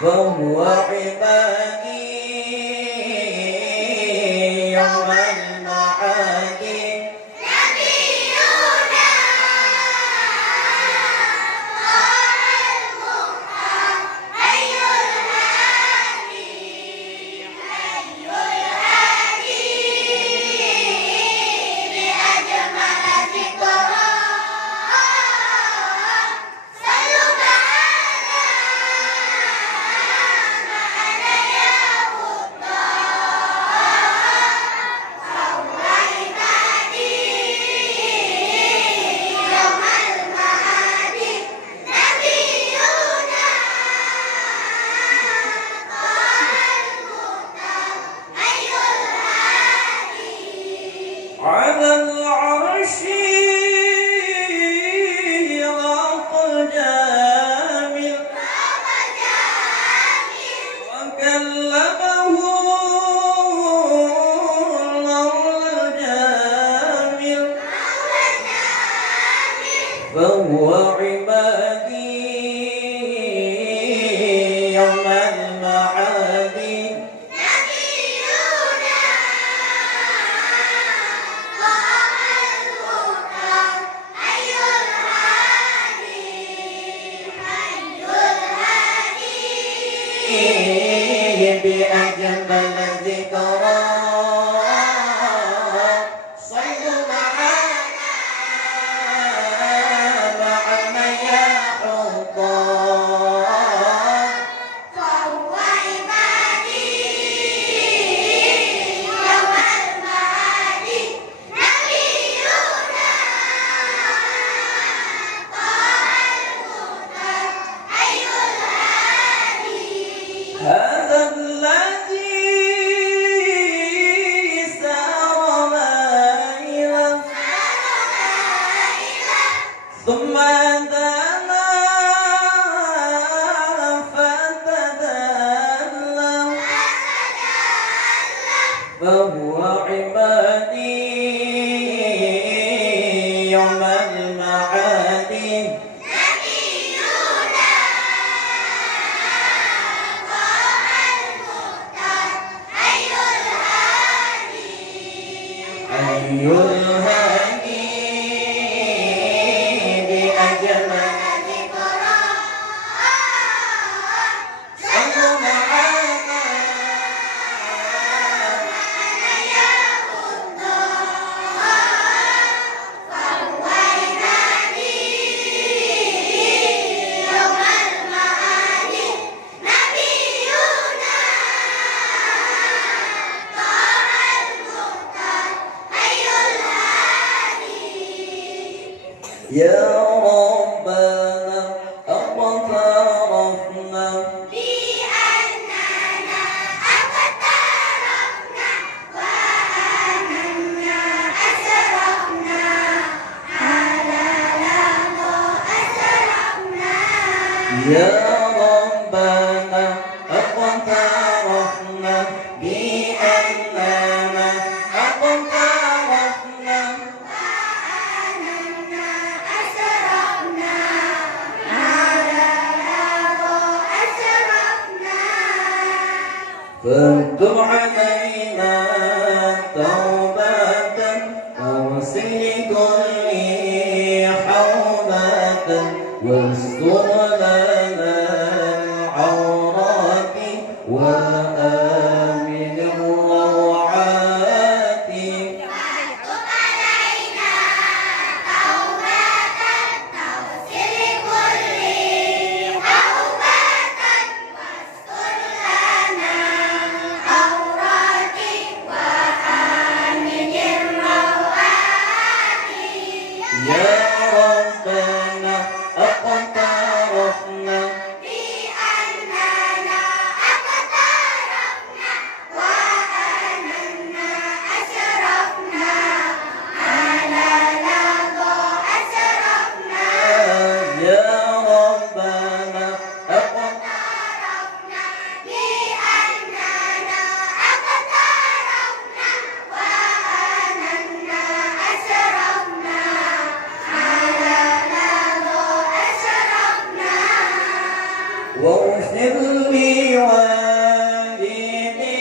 فهو عبادي يوم المعاد على العرش راق الجامل وكلمه مولى الجامل فهو عبادي يوم المعاد بأجمل ذكرى صلوا معنا مع من يحضى فهو عبادي يوم المعاد نبينا هذا الذي سار مائلا ثم دنا فتدلى فهو عبادي يوم المعاد أي الهادي بأجمل ذكرى صلوا معنا يا فهو عبادي يوم المعاد نبينا يا ربنا اقترفنا بأننا اقترفنا وآمنا أسرفنا على لظى أسرفنا يا ربنا اقترفنا بأننا اقترفنا فاكتب علينا توبة وارسل كل حوبة واستر لنا العورات وآمن الروعات فاكتب علينا توبة وارسل كل حوبة واستر لنا يا ربنا اقترفنا واغفر لي